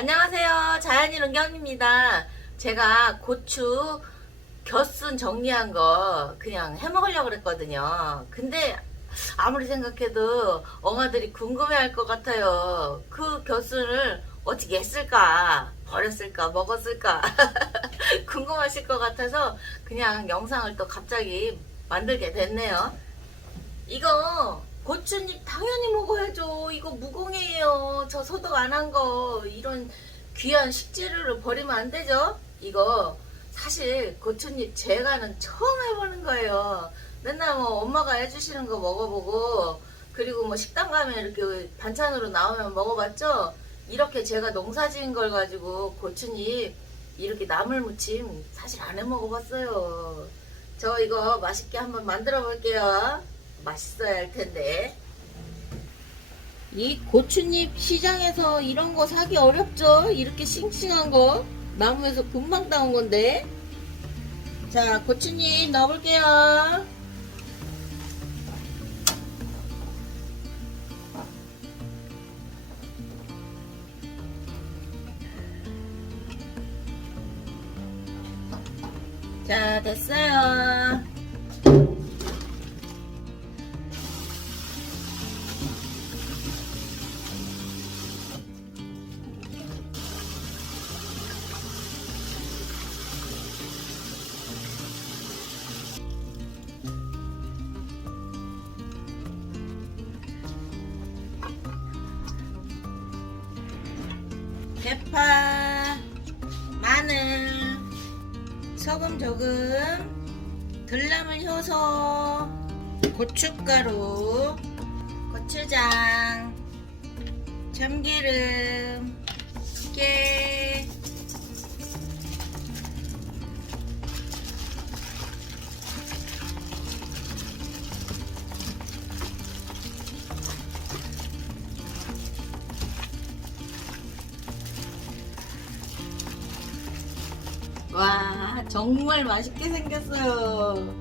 안녕하세요. 자연이 은경입니다. 제가 고추 곁순 정리한 거 그냥 해 먹으려고 그랬거든요. 근데 아무리 생각해도 엉아들이 궁금해 할 것 같아요. 그 곁순을 어떻게 했을까? 버렸을까? 먹었을까? 궁금하실 것 같아서 그냥 영상을 또 갑자기 만들게 됐네요. 이거 고추잎 당연히 먹어야죠. 이거 무공해예요. 저 소독 안 한 거 이런 귀한 식재료를 버리면 안 되죠. 이거 사실 고추잎 제가는 처음 해보는 거예요. 맨날 뭐 엄마가 해주시는 거 먹어보고 그리고 뭐 식당 가면 이렇게 반찬으로 나오면 먹어봤죠. 이렇게 제가 농사 지은 걸 가지고 고추잎 이렇게 나물 무침 사실 안 해 먹어봤어요. 저 이거 맛있게 한번 만들어 볼게요. 맛있어야 할 텐데. 이 고추잎 시장에서 이런 거 사기 어렵죠? 이렇게 싱싱한 거. 나무에서 금방 따온 건데. 자, 고추잎 넣어볼게요. 자, 됐어요. 소금 조금, 들나물 효소, 고춧가루, 고추장, 참기름, 깨, 와 정말 맛있게 생겼어요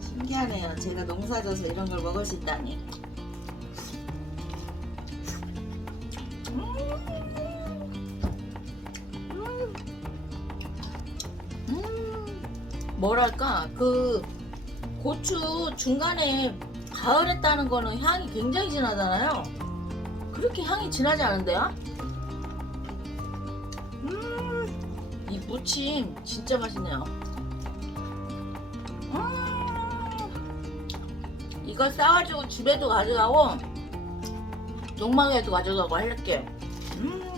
신기하네요 제가 농사져서 이런 걸 먹을 수 있다니 음. 음. 뭐랄까 그 고추 중간에 가을에 따는 거는 향이 굉장히 진하잖아요 그렇게 향이 진하지 않은데요? 음, 이 무침 진짜 맛있네요. 음, 이거 싸가지고 집에도 가져가고 농막에도 가져가고 할게요. 음,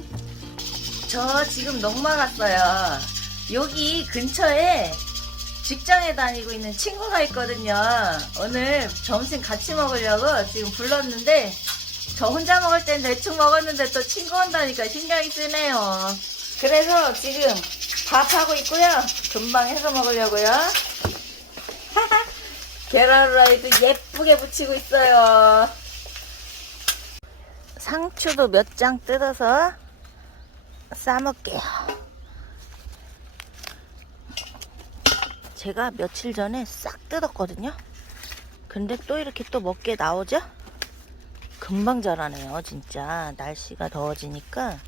저 지금 농막 왔어요. 여기 근처에 직장에 다니고 있는 친구가 있거든요. 오늘 점심 같이 먹으려고 지금 불렀는데 저 혼자 먹을 땐 대충 먹었는데 또 친구 온다니까 신경이 쓰네요. 그래서 지금 밥하고 있고요. 금방 해서 먹으려고요. 계란 후라이도 예쁘게 부치고 있어요. 상추도 몇 장 뜯어서 싸먹게요. 제가 며칠 전에 싹 뜯었거든요. 근데 또 이렇게 또 먹게 나오죠? 금방 자라네요, 진짜. 날씨가 더워지니까.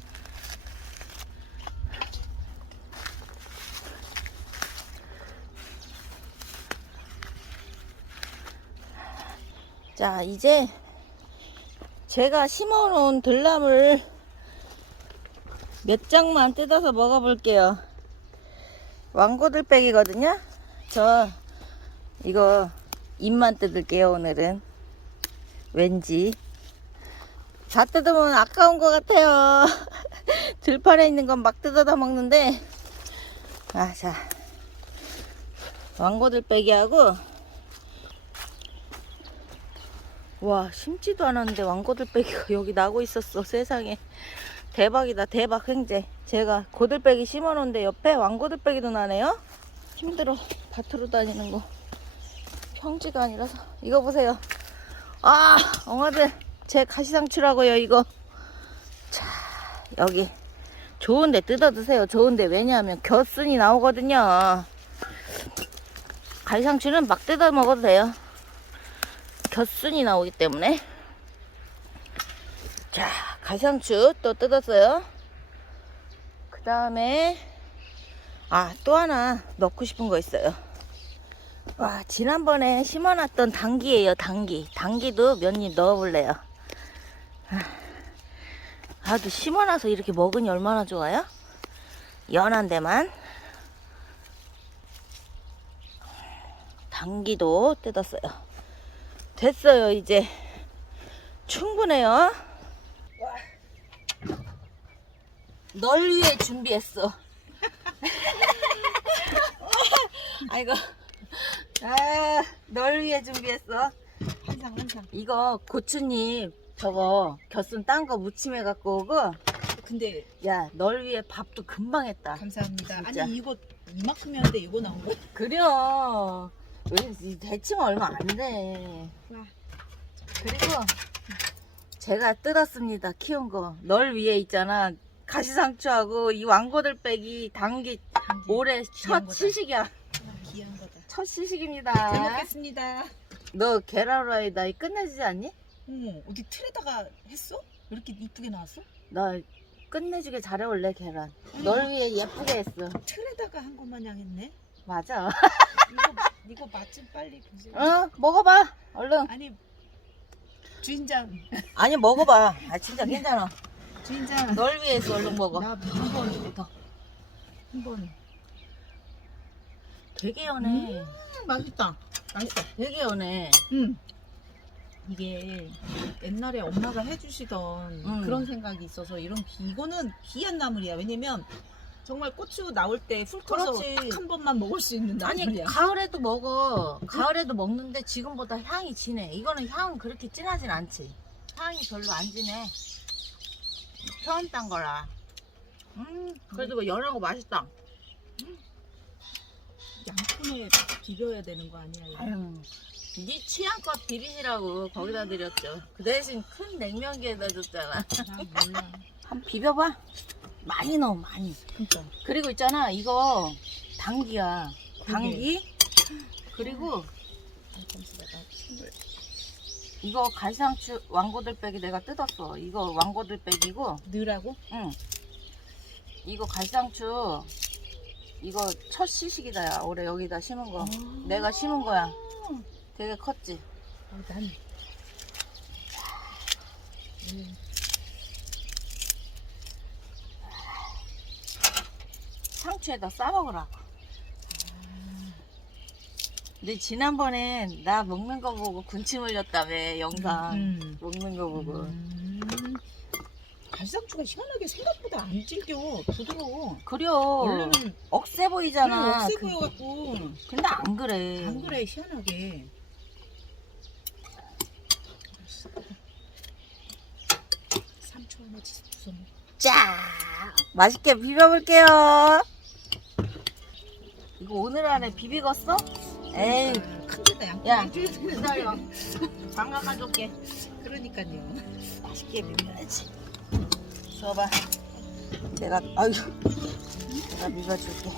자, 이제 제가 심어놓은 들나물 몇 장만 뜯어서 먹어볼게요. 왕고들빼기거든요. 저 이거 잎만 뜯을게요, 오늘은. 왠지. 다 뜯으면 아까운 것 같아요. 들판에 있는 건 막 뜯어다 먹는데. 아, 자. 왕고들빼기하고 와 심지도 않았는데 왕고들빼기가 여기 나고 있었어 세상에. 대박이다 대박 횡재 제가 고들빼기 심어놓은데 옆에 왕고들빼기도 나네요? 힘들어 밭으로 다니는 거. 평지가 아니라서. 이거 보세요. 아 엉아들 제 가시상추라고요 이거. 자 여기. 좋은데 뜯어 드세요 좋은데. 왜냐하면 곁순이 나오거든요. 가시상추는 막 뜯어 먹어도 돼요 곁순이 나오기 때문에 자 가시상추 또 뜯었어요 그 다음에 아 또 하나 넣고 싶은 거 있어요. 와 지난번에 심어놨던 당기예요 당기. 당기도 몇 입 넣어볼래요. 아, 아도 심어놔서 이렇게 먹으니 얼마나 좋아요? 연한 데만. 당기도 뜯었어요. 됐어요 이제 충분해요. 널 위해 준비했어. 아이고. 아, 널 위해 준비했어. 한상 한상. 이거 고추잎 저거 겨순 딴 거 무침해 갖고 오고 근데 야, 널 위해 밥도 금방 했다. 감사합니다. 진짜. 아니 이거 이만큼이었는데 이거 나온 거. 그려. 이 대충 얼마 안 돼. 와. 그리고 제가 뜯었습니다. 키운 거. 널 위해 있잖아. 가시상추하고 이 왕고들빼기 당기. 올해 첫 거다. 시식이야. 와, 귀한 거다. 첫 시식입니다. 잘 먹겠습니다. 너 계란 후라이 끝내주지 않니? 어머 어디 틀에다가 했어? 왜 이렇게 이쁘게 나왔어? 나 끝내주게 잘해올래 계란. 널 위해 예쁘게 했어. 틀에다가 한것 마냥 했네. 맞아. 이거 이거 맛 좀 빨리 보세요. 어 먹어봐. 얼른. 아니 주인장 아니 먹어봐. 아 진짜 괜찮아. 주인장 널 위해 했어. 얼른 먹어. 나한번더 한번. 되게 연해. 음, 맛있다. 맛있어. 되게 연해. 음. 이게 옛날에 엄마가 해주시던 음. 그런 생각이 있어서 이런 기, 이거는 귀한 나물이야. 왜냐면 정말 고추 나올 때 훑어서 그렇지. 딱 한 번만 먹을 수 있는 아니 나물이야. 가을에도 먹어. 가을에도 먹는데 지금보다 향이 진해. 이거는 향은 그렇게 진하진 않지. 향이 별로 안 진해. 처음 딴 거라. 음 그래도 뭐 연하고 맛있다. 양푼에 비벼야 되는 거 아니야? 이거? 아유, 네 취향껏 비비시라고 거기다 드렸죠. 그 대신 큰 냉면기에다 줬잖아. 나 몰라. 한 비벼봐. 많이 넣어 많이. 그러니까 그리고 있잖아 이거 당기야. 당기. 그리고. 이거 갈상추 왕고들빼기 내가 뜯었어. 이거 왕고들빼기고, 넣으라고? 응. 이거 갈상추 이거 첫 시식이다 야. 올해 여기다 심은 거. 내가 심은 거야. 되게 컸지. 어, 난 음, 상추에다 싸먹으라고. 근데 지난번엔 나 먹는 거 보고 군침 흘렸다며 영상 음. 먹는 거 보고 음. 갈상추가 희한하게 생각보다 안 질겨 부드러워. 그려 원래는 억세 보이잖아 억세 그- 보여갖고 근데 안 그래 안 그래 희한하게. 삼초 하나 주워 먹. 자 맛있게 비벼볼게요 이거 오늘 안에 비비겠어? 에이 큰 데다 양. 야, 기다려 장갑 가져올게 그러니까요. 맛있게 비벼야지 줘봐 내가 아유 내가 비벼줄게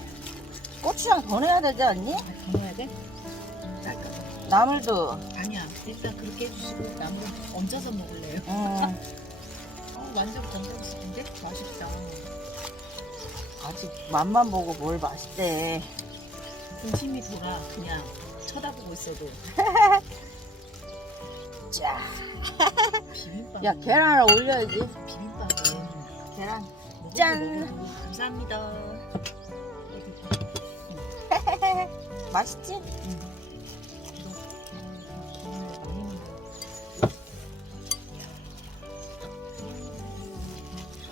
고추장 더 넣어야 되지 않니? 더 넣어야 돼? 나물도 아니야. 일단 그렇게 해주시고 나물 얹어서 먹을래요. 음, 어, 완전 건강식인데 맛있다. 아직 맛만 보고 뭘 맛있대 군침이 돌아 그냥 쳐다보고 있어도. 자, 비빔밥. 야 계란 하나 올려야지 비빔밥은 계란 먹어도 짠! 먹어도 감사합니다. 맛있지?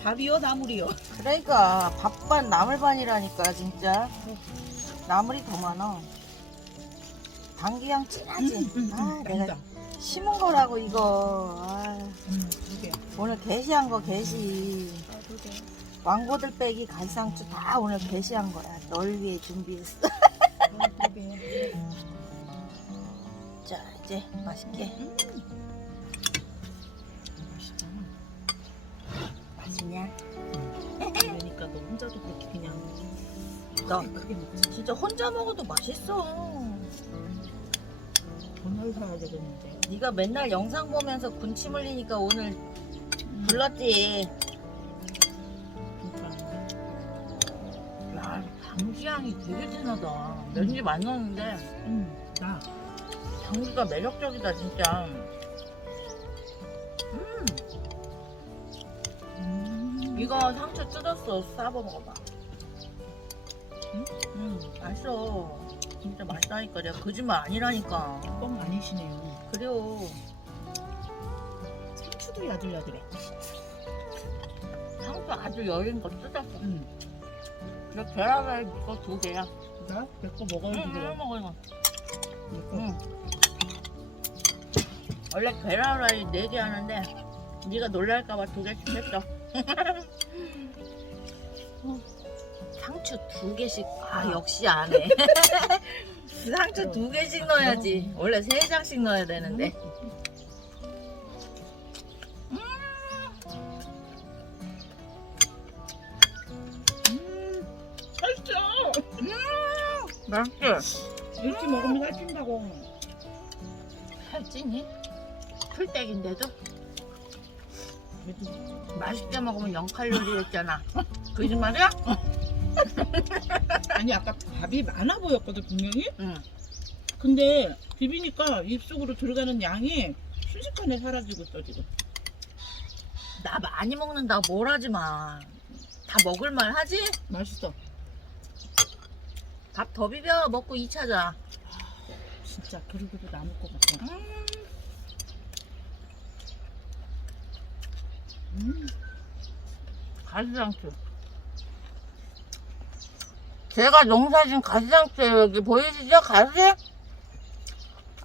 밥이요 나물이요. 그러니까 밥반 나물반이라니까 진짜 나물이 더 많아 당기향 진하지? 아 내가 심은 거라고 이거 아, 음. 오늘 게시한 거 게시. 왕고들 빼기 갈상추 다 오늘 게시한 거야 널 위해 준비했어 아. 자 이제 맛있게 맛있냐? 그러니까 너 혼자도 그렇게 그냥 나 크게 먹지. 진짜 혼자 먹어도 맛있어 돈을 사야 되겠는데. 네가 맨날 영상 보면서 군침 흘리니까 오늘 불렀지 그러니까 당지향이 되게 진하다. 몇입안 넣었는데 음, 나. 당기가 매력적이다 진짜. 이거 상추 뜯었어. 싸봐 먹어봐. 응? 음, 맛있어. 진짜 맛있다니까. 내가 거짓말 아니라니까. 뻥 아니시네요. 그래요. 상추도 야들야들해. 상추 아주 여린 거 뜯었어. 응. 이거 계란을 이거 두 개야. 나? 내거 응, 이거 그래. 먹어 이거. 내 거. 응. 원래 계란 후라이 네개 하는데 네가 놀랄까봐 두 개씩 했어. 어, 상추 두 개씩. 아 아. 역시 안 해. 상추 두 개씩 넣어야지. 원래 세 장씩 넣어야 되는데. 음, 맛있어. 맛있지? 이렇게 먹으면 살찐다고. 살찌니? 풀떼기인데도 그래도 맛있게 먹으면 0칼로리 했잖아. 거짓말이야? 아니 아까 밥이 많아 보였거든 분명히. 응. 근데 비비니까 입속으로 들어가는 양이 순식간에 사라지고 있어 지금. 나 많이 먹는다 뭘 하지 마. 다 먹을만 하지? 맛있어. 밥 더 비벼 먹고 2차자. 진짜 그러고도 남을 것 같아. 음. 가지상추. 제가 농사진 가지상추 여기 보이시죠? 가지?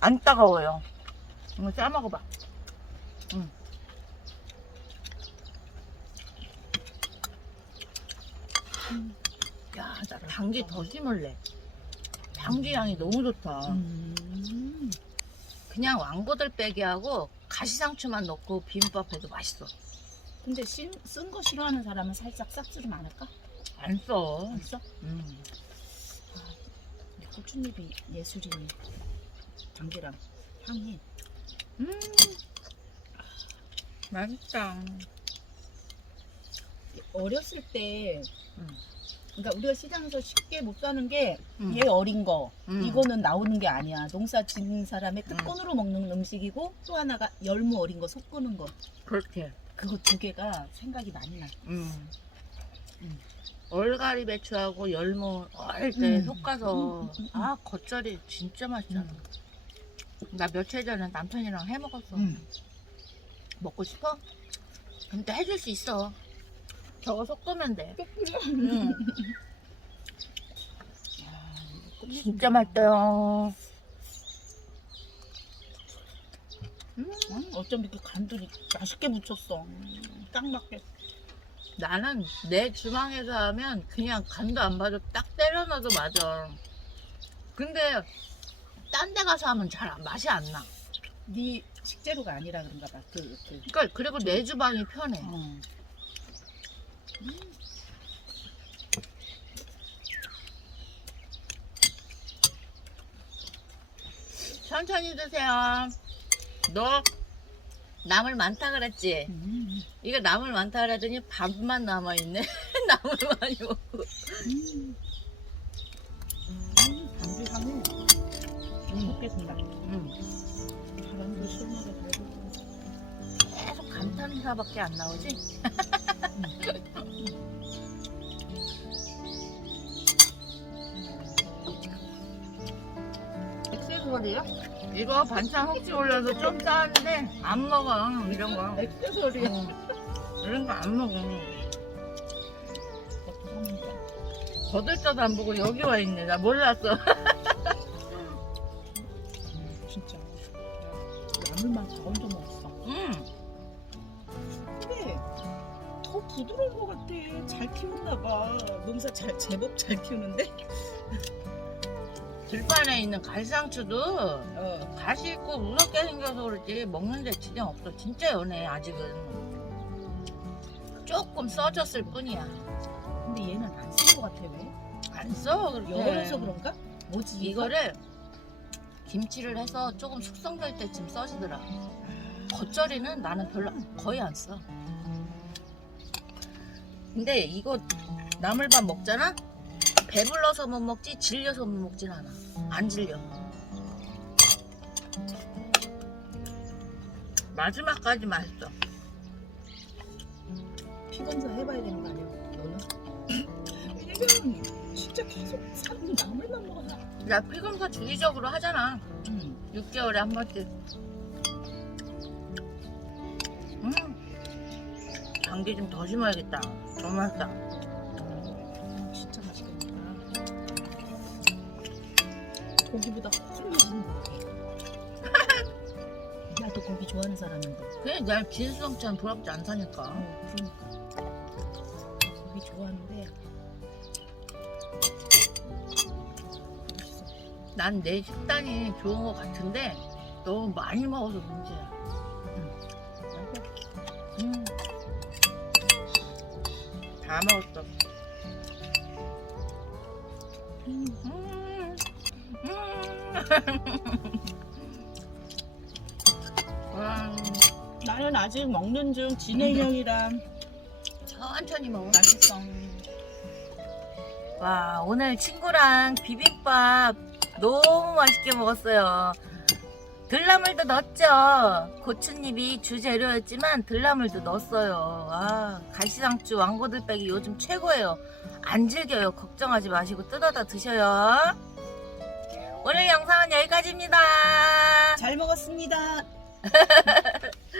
안 따가워요. 이거 싸 먹어봐. 응. 야, 나 당기 더 심을래. 당기 향이 너무 좋다. 음. 그냥 왕고들 빼기 하고 가시상추만 넣고 비빔밥 해도 맛있어. 근데 쓴거 싫어하는 사람은 살짝 싹쓸이 안 할까? 안 써. 있어? 음. 고추잎이 예술이네. 당기랑 향이. 음. 맛있다. 어렸을 때, 음. 그러니까 우리가 시장에서 쉽게 못 사는 게 음. 얘 어린 거 음. 이거는 나오는 게 아니야. 농사 짓는 사람의 특권으로 먹는 음식이고 또 하나가 열무 어린 거 섞는 거. 그렇게. 그거 두 개가 생각이 많이 나. 음. 음. 얼갈이 배추하고 열무 어릴 때 음. 섞어서 음, 음, 음. 아 겉절이 진짜 맛있잖아. 음. 나 며칠 전에 남편이랑 해 먹었어. 음. 먹고 싶어? 근데 해줄 수 있어. 저거 섞으면 돼. 음. 진짜 맛있어요. 음. 음, 어쩜 이렇게 간도 맛있게 묻혔어. 음, 딱 맞게. 나는 내 주방에서 하면 그냥 간도 안 봐도 딱 때려 넣어도 맞아. 근데 딴 데 가서 하면 잘 안- 맛이 안 나. 네 식재료가 아니라 그런가 봐. 그, 그. 그러니까 그리고 내 주방이 편해. 어. 천천히 드세요. 너 나물 많다 그랬지? 음. 이거 나물 많다 그러더니 밥만 남아있네. 나물 많이 먹고. 음. 음, 향이 음, 먹겠습니다. 음. 바람도 시원하게 달고. 계속 감탄사밖에 안 나오지? 액세서리야? 이거 반찬 혹시 올려서 좀 싸는데 안 먹어 이런 거. 액세서리. 어, 이런 거 안 먹어. 거들떠도 안 보고 여기 와 있네. 나 몰랐어. 음, 진짜. 나물만 다 얹어 먹었어. 음. 근데 더 부드러운 것 같아. 잘 키웠나 봐. 농사 잘 제법 잘 키우는데. 들판에 있는 갈상추도 어. 가시 있고 무섭게 생겨서 그렇지 먹는데 지장 없어. 진짜 연해 아직은. 조금 써졌을 뿐이야. 근데 얘는 안 쓴 것 같아 왜? 안 써. 그렇게. 열어서 그런가? 뭐지? 이거를 김치를 해서 조금 숙성될 때쯤 써지더라. 겉절이는 나는 별로 거의 안 써. 근데 이거 나물밥 먹잖아? 배불러서 못 먹지 질려서 못 먹진 않아. 안 질려. 마지막까지 맛있어. 피 검사 해봐야 되는 거 아니야? 너는? 왜냐면 진짜 계속 사람 나물만 먹어. 야 피검사 주기적으로 하잖아. 응. 6개월에 한 번씩. 음. 감기 좀 더 심어야겠다. 더 맛있다. 진짜 맛있겠다. 고기보다 훨씬 맛있는 것 같아. 나도 고기 좋아하는 사람인데. 그래 날 진수성찬 부럽지 않다니까. 어, 그러니까. 좋아하는데. 난 내 식단이 좋은 것 같은데 너무 많이 먹어서 문제야. 음. 다 먹었어. 음. 음. 음. 와, 나는 아직 먹는 중 진행형이랑 천천히 먹어. 맛있어. 와 오늘 친구랑 비빔밥 너무 맛있게 먹었어요. 들나물도 넣었죠. 고추잎이 주재료였지만 들나물도 넣었어요. 아 갈시상추 왕고들빼기 요즘 최고예요. 안 질겨요. 걱정하지 마시고 뜯어다 드셔요. 오늘 영상은 여기까지입니다. 잘 먹었습니다.